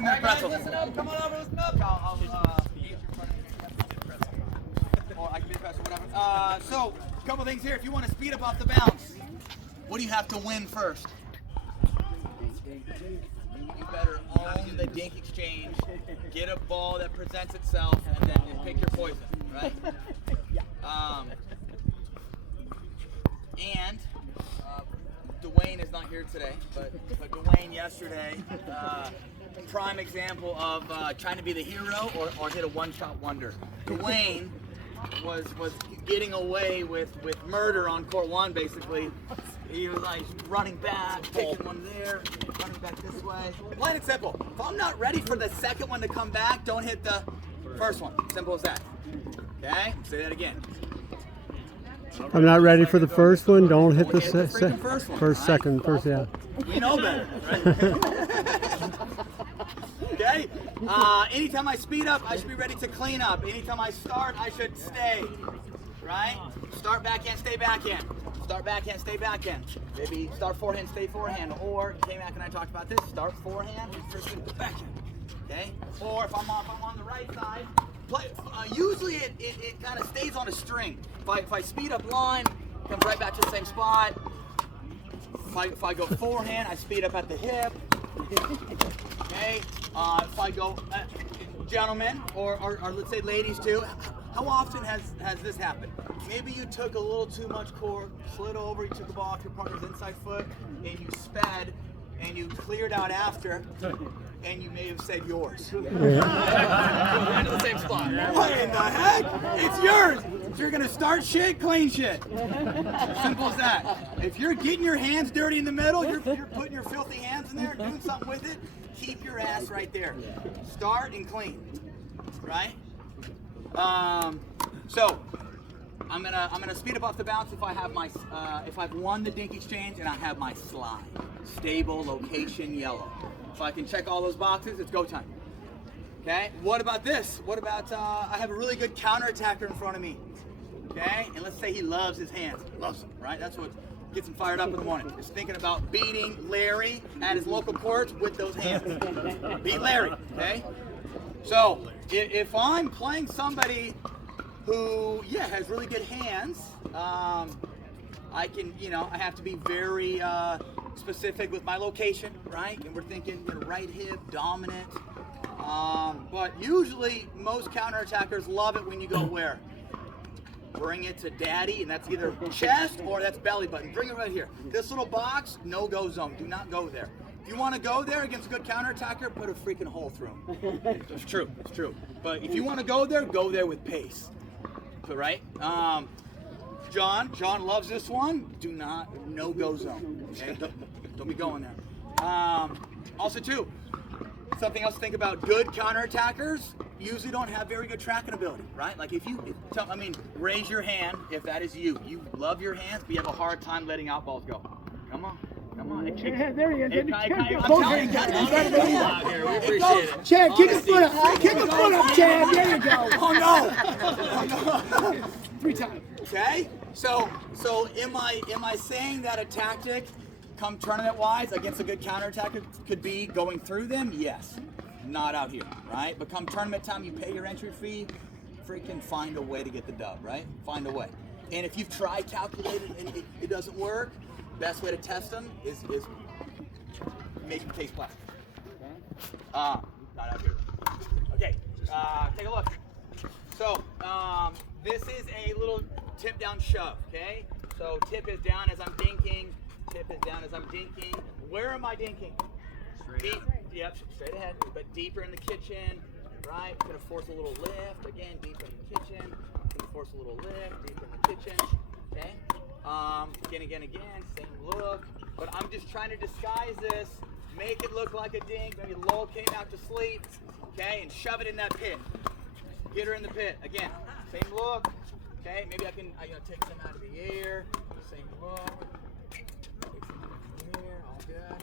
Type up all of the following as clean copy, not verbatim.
30-minute pretzels. Listen up, come on over, listen up. I'll be in front of you. Or I can be a pretzel, whatever. So, a couple things here. If you want to speed up off the bounce, what do you have to win first? You better own the dink exchange, get a ball that presents itself, and then you pick your poison, right? And Dwayne is not here today, but Dwayne yesterday, prime example of trying to be the hero or hit a one-shot wonder. Dwayne was getting away with murder on court one, basically. He was like running back, taking one there, running back this way. Plain and simple. If I'm not ready for the second one to come back, don't hit the first one. Simple as that. Okay? Say that again. I'm not ready for the first one. Don't hit the first one, first, right? second, first, yeah. We know better, right? Okay? Anytime I speed up, I should be ready to clean up. Anytime I start, I should stay. Right? Start backhand, stay backhand. Start backhand, stay backhand. Maybe start forehand, stay forehand. Or, K-Mac and I talked about this, start forehand and first the backhand. Okay? Or if I'm on the right side, usually it kind of stays on a string. If I speed up line, comes right back to the same spot. If I go forehand, I speed up at the hip. Okay? If I go, gentlemen, or let's say ladies too, how often has this happened? Maybe you took a little too much court, slid over, you took the ball off your partner's inside foot, and you sped, and you cleared out after, and you may have said yours. Into the same spot. What in the heck? It's yours. If you're gonna start shit, clean shit. Simple as that. If you're getting your hands dirty in the middle, you're putting your filthy hands in there, doing something with it, keep your ass right there. Start and clean. Right? So I'm gonna speed up off the bounce if I have my if I've won the dink exchange and I have my slide. Stable, location, yellow. If I can check all those boxes, it's go time. Okay? What about this? What about I have a really good counterattacker in front of me. Okay? And let's say he loves his hands. Loves them, right? That's what gets him fired up in the morning. Is thinking about beating Larry at his local courts with those hands. Beat Larry, okay? So if I'm playing somebody who, has really good hands, I can, I have to be very specific with my location, right? And we're thinking right hip, dominant. But usually most counterattackers love it when you go where? Bring it to daddy, and that's either chest or that's belly button. Bring it right here. This little box, no-go zone. Do not go there. If you want to go there against a good counterattacker, put a freaking hole through him. It's true. It's true. But if you want to go there with pace. Right? John loves this one. Do not, no-go zone. Okay? Don't be going there. Also, too, something else to think about. Good counterattackers usually don't have very good tracking ability, right? Like raise your hand if that is you. You love your hands, but you have a hard time letting out balls go. Come on. Yeah, there he is. I'm telling you, We appreciate it. Chad, kick a foot up. Kick a foot up, Chad. There you go. Oh no. 3 times. Okay? So am I saying that a tactic come tournament wise against a good counterattacker could be going through them? Yes. Not out here, right? But come tournament time, you pay your entry fee, freaking find a way to get the dub, right? Find a way. And if you've tried calculated and it doesn't work, best way to test them is make them taste plastic. Okay? Not out here. Okay, take a look. So, this is a little tip down shove, okay? So tip is down as I'm dinking, tip is down as I'm dinking. Where am I dinking? Straight up. Yep, straight ahead, but deeper in the kitchen, right? Gonna force a little lift, again, deeper in the kitchen. Gonna force a little lift, deeper in the kitchen, okay? Again, same look. But I'm just trying to disguise this, make it look like a dink, maybe Lowell came out to sleep, okay? And shove it in that pit. Get her in the pit. Again, same look, okay? Maybe I can take some out of the air, same look. Take some out of the air, all good.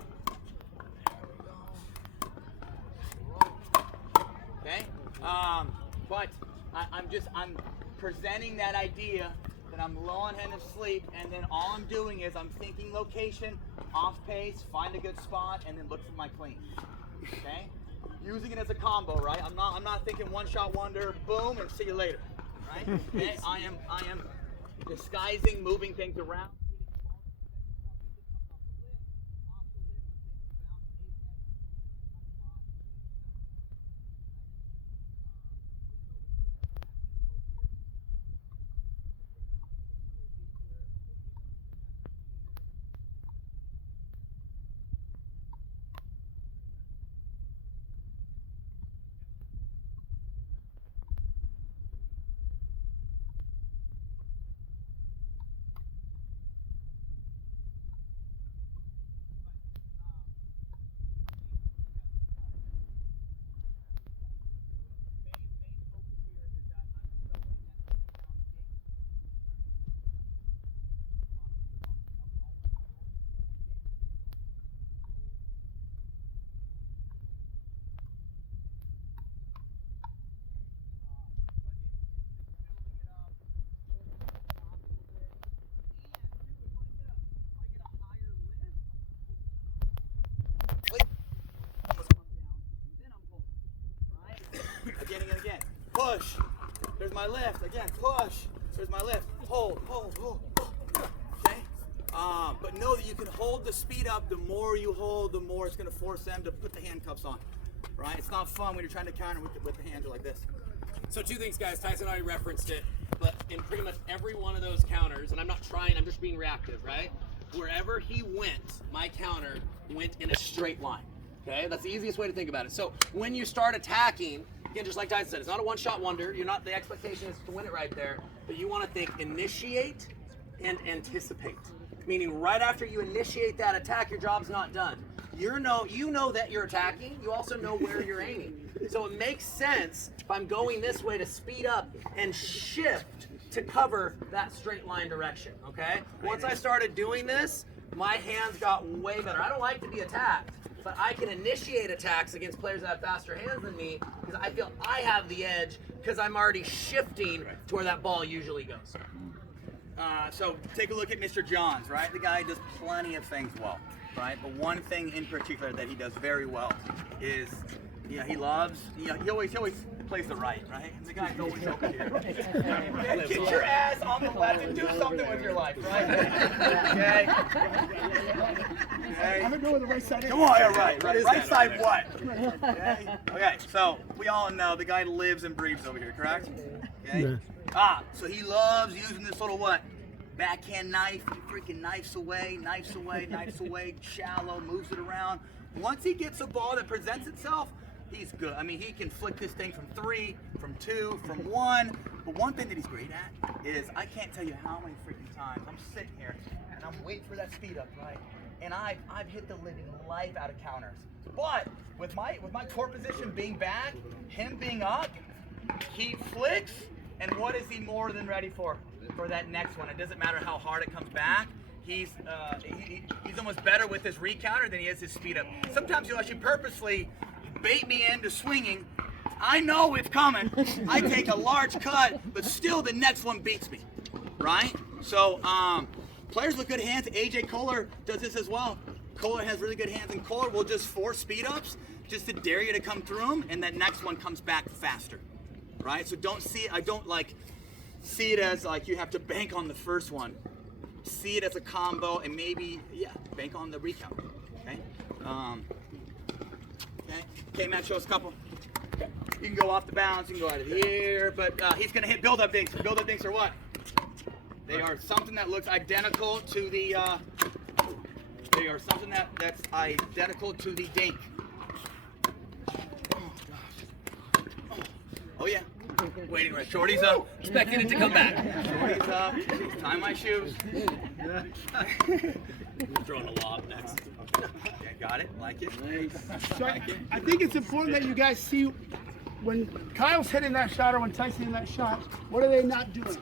Okay, but I'm presenting that idea that I'm low on hand of sleep, and then all I'm doing is I'm thinking location, off pace, find a good spot, and then look for my clean. Okay, using it as a combo, right? I'm not thinking one shot wonder, boom, and see you later, right? Okay, I am disguising, moving things around. Again and again. Push. There's my lift. Again, push. There's my lift. Hold, hold, hold. Okay? But know that you can hold the speed up. The more you hold, the more it's going to force them to put the handcuffs on. Right? It's not fun when you're trying to counter with the hands like this. So two things, guys. Tyson already referenced it, but in pretty much every one of those counters, and I'm not trying, I'm just being reactive, right? Wherever he went, my counter went in a straight line. Okay? That's the easiest way to think about it. So when you start attacking, again, just like Tyson said, it's not a one-shot wonder. You're not, the expectation is to win it right there, but you want to think initiate and anticipate. Meaning right after you initiate that attack, your job's not done. You know that you're attacking. You also know where you're aiming. So it makes sense if I'm going this way to speed up and shift to cover that straight line direction, okay? Once I started doing this, my hands got way better. I don't like to be attacked, but I can initiate attacks against players that have faster hands than me because I feel I have the edge because I'm already shifting to where that ball usually goes. So take a look at Mr. Johns, right? The guy does plenty of things well, right? But one thing in particular that he does very well is, he loves, he always plays the right? The guy's always over here. Okay, get your ass on the left and do something with your life, right? Okay. I'm gonna go with the right side. Come on, right. Right side what? Okay, so we all know the guy lives and breathes over here, correct? Okay. Yeah. So he loves using this little what? Backhand knife. He freaking knifes away, shallow, moves it around. Once he gets a ball that presents itself, he's good. I mean, he can flick this thing from 3, from 2, from 1. But one thing that he's great at is I can't tell you how many freaking times I'm sitting here and I'm waiting for that speed up, right? And I've hit the living life out of counters. But with my core position being back, him being up, he flicks, and what is he more than ready for that next one? It doesn't matter how hard it comes back. He's almost better with his recounter than he is his speed up. Sometimes you'll actually purposely bait me into swinging. I know it's coming. I take a large cut, but still the next one beats me, right? So players with good hands. AJ Kohler does this as well. Kohler has really good hands, and Kohler will just force speed ups just to dare you to come through him, and that next one comes back faster, right? So don't see it as like you have to bank on the first one. See it as a combo, and maybe bank on the recount. Okay. Okay, Matt, show us a couple. You can go off the bounce, you can go out of the air, but he's going to hit build-up dinks. Build-up dinks are what? They are something that looks identical to the. They are something that's identical to the dink. Oh gosh. Oh yeah. Waiting right. Shorty's up. Expecting it to come back. Shorty's up. Tie my shoes. Throwing a lob next. Yeah, got it. Like it. So I think it's important that you guys see when Kyle's hitting that shot or when Tyson's hitting that shot, what are they not doing?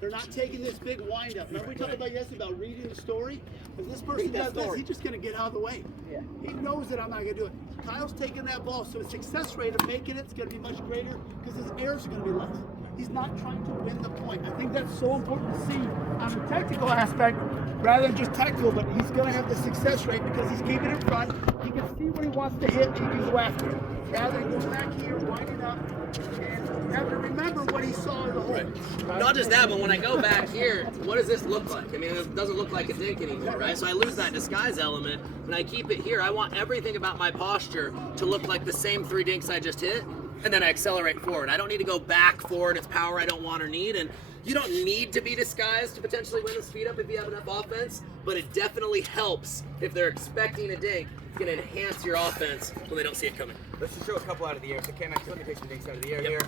They're not taking this big wind up. Remember we talked about yesterday about reading the story? If this person does this, he's just going to get out of the way. Yeah. He knows that I'm not going to do it. Kyle's taking that ball, so his success rate of making it's going to be much greater because his errors are going to be less. He's not trying to win the point. I think that's so important to see on the technical aspect rather than just tactical, but he's going to have the success rate because he's keeping it in front. He can see what he wants to hit and you can go after it. Rather than go back here, winding up, and have to remember what he saw in the hole. Right. Not just that, but when I go back here, what does this look like? I mean, it doesn't look like a dink anymore, right? So I lose that disguise element. When I keep it here, I want everything about my posture to look like the same 3 dinks I just hit, and then I accelerate forward. I don't need to go back forward. It's power I don't want or need, and you don't need to be disguised to potentially win the speed up if you have enough offense, but it definitely helps if they're expecting a dink. It's going to enhance your offense when they don't see it coming. Let's just show a couple out of the air. So K-Max, let me take some dinks out of the air Yep. here.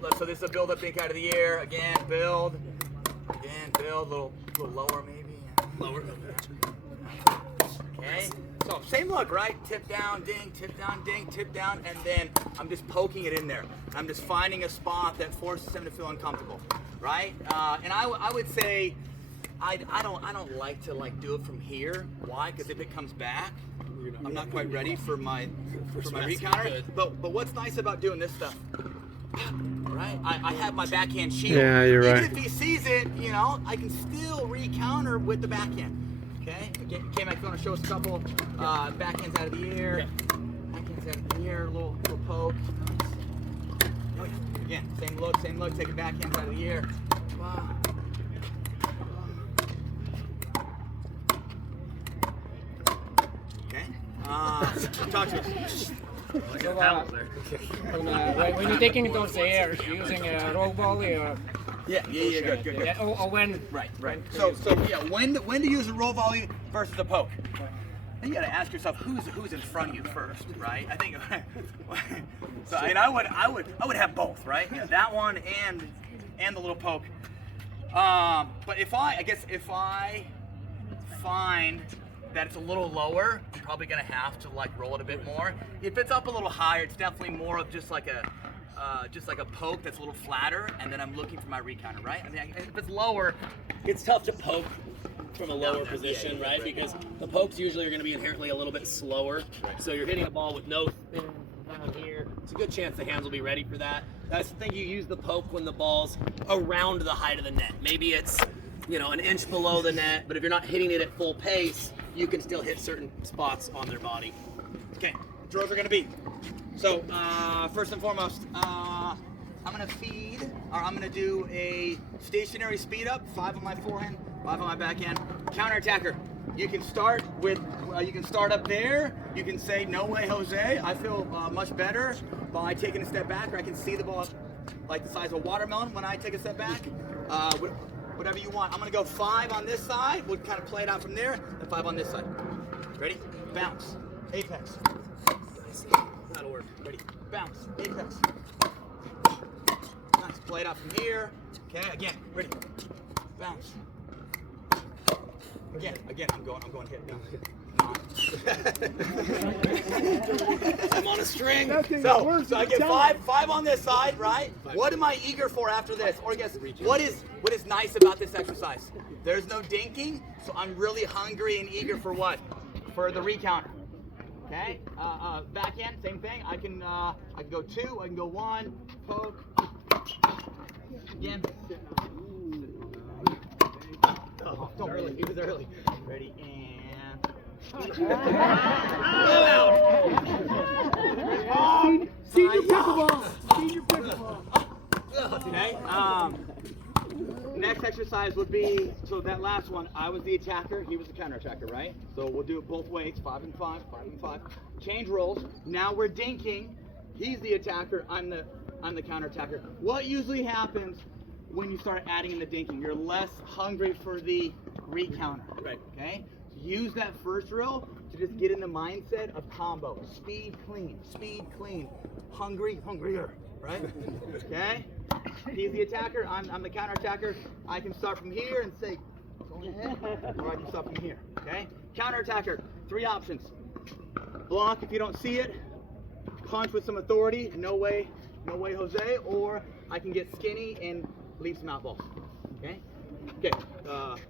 Look, so this is a build-up dink out of the air. Again, build. Again, build. A little lower maybe. Lower. Okay. So same look, right? Tip down, ding, tip down, ding, tip down, and then I'm just poking it in there. I'm just finding a spot that forces him to feel uncomfortable, right? And I would say I don't like to do it from here. Why? Because if it comes back, I'm not quite ready for my recounter. But what's nice about doing this stuff? Right? I have my backhand shield. Yeah, you're right. Even if he sees it, I can still recounter with the backhand. Okay? Again, K-Max, you want to show us a couple backhands out of the air? Backhands out of the air, a little poke. Oh, yeah. Again, same look, take your backhands out of the air. Wow. Okay? Talk to us. So, when you're taking those airs, using a roll volley or Yeah, good. yeah, or when Right. So yeah, when to use a roll volley versus a poke? Then you gotta ask yourself who's in front of you first, right? I think so. And I would have both, right? Yeah, that one and the little poke. But if I find that it's a little lower, I'm probably gonna have to roll it a bit more. If it's up a little higher, it's definitely more of just like a poke that's a little flatter, and then I'm looking for my recounter, right? I mean, if it's lower, It's tough to poke from a lower there. position, Yeah, right? Because the pokes usually are going to be inherently a little bit slower. So you're hitting a ball with no spin down here. It's a good chance the hands will be ready for that. That's the thing, you use the poke when the ball's around the height of the net. Maybe it's, an inch below the net, but if you're not hitting it at full pace, you can still hit certain spots on their body. okay, throws are gonna be. So first and foremost, I'm gonna do a stationary speed up, 5 on my forehand, 5 on my backhand. Counter attacker. You can start up there. You can say, no way, Jose. I feel much better by taking a step back, or I can see the ball up like the size of a watermelon when I take a step back. Whatever you want. I'm gonna go 5 on this side. We'll kind of play it out from there, and 5 on this side. Ready? Bounce. Apex. That'll work. Ready? Bounce. Apex. Nice. Play it out from here. Okay. Again. Ready? Bounce. Again. I'm going hit. Down. I'm on a string. So I get 5 on this side, right? What am I eager for after this? Or guess what is nice about this exercise? There's no dinking, so I'm really hungry and eager for what? For the recounter. Okay. Backhand, same thing. I can go 2. I can go 1. Poke. Again. Oh, don't really. He was early. Ready and. Senior pickleball. Okay. Next exercise would be, so that last one, I was the attacker, he was the counter attacker, right? So we'll do it both ways, 5 and 5, 5 and 5. Change roles. Now we're dinking. He's the attacker. I'm the counter attacker. What usually happens when you start adding in the dinking? You're less hungry for the recounter. Right. Okay. So use that first drill to just get in the mindset of combo. Speed, clean. Hungry, hungrier. Right? Okay. He's the attacker. I'm the counter attacker. I can start from here and say, go ahead, or I can start from here. Okay. Counter attacker. 3 options. Block if you don't see it. Punch with some authority. No way, Jose. Or I can get skinny and leave some out balls. Okay. Okay.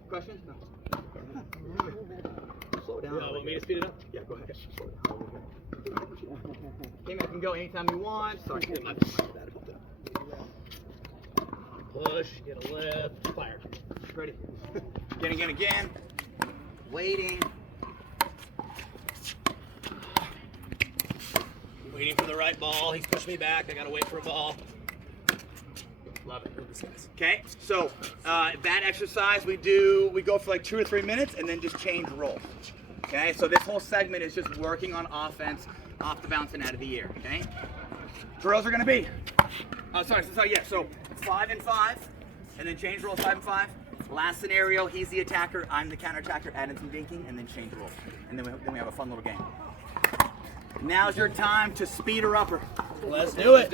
Questions? No. Slow down. Want me to speed it up? Yeah. Go ahead. Slow down. Okay, I can go anytime you want. Sorry. Push, get a lift, fire. Ready. Again. Waiting. Waiting for the right ball. He's pushing me back. I gotta wait for a ball. Love it. Love these guys. Okay, so that exercise we go for like 2 or 3 minutes and then just change roles. Okay, so this whole segment is just working on offense, off the bounce and out of the air. Okay, drills are gonna be, so 5 and 5, and then change roles 5 and 5. Last scenario, he's the attacker, I'm the counter attacker, add in some dinking, and then change roles, and then we have a fun little game. Now's your time to speed her upper. Let's do it.